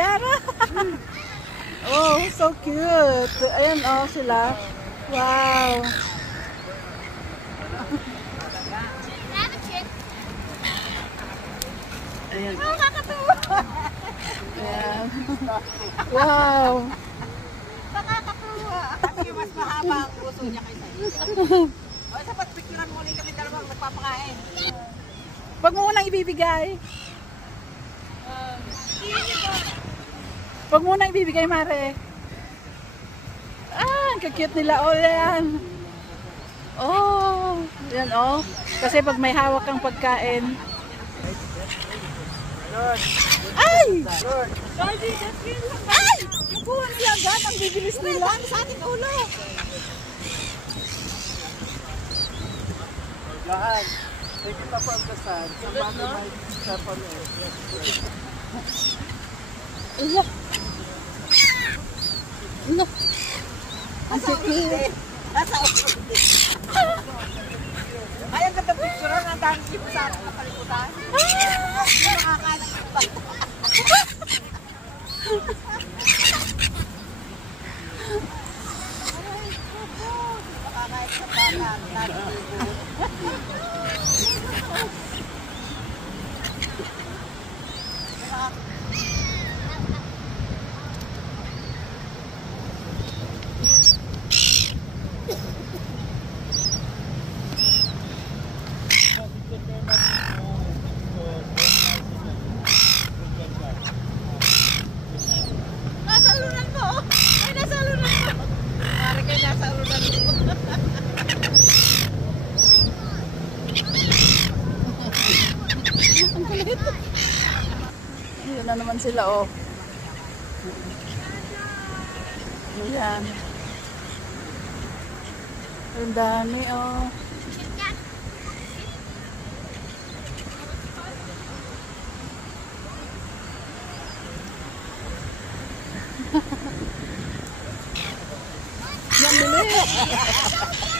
yan. Oh, so cute. Ayan, oh, sila. Wow. Ayan. Oh, kakatuwa. Ayan. Wow. Nakakatuwa. Sabi yung mas mahaba ang gusto niya kaysa iyo. O, sapat picturean mo ulit kami dalawang magpapakain. Wag mo munang ibibigay. Wag mo munang ibibigay, Mare. Ah, ang cute nila. Oh, yan. Oh, yan, oh. Kasi pag may hawak kang pagkain. Ay! Ay! Nakuha nila agad. Ang bibilis nila. Sa ating ulo. Lahat. Take it up from the sun. Somebody might step on it. Ala. Ala. Ang cute. Nasa ulo. Ay, ang ganda picturean. Ang dami siya sa ating kapalikutan. Hindi makakalit pa. Makakalit sa bata. Nasa alunan mo. Ay, nasa alunan mo. Mari kayo nasa alunan mo. Ang kulit. Yun na naman sila, oh. Ayan. Ang dami, oh. Yan, bilis.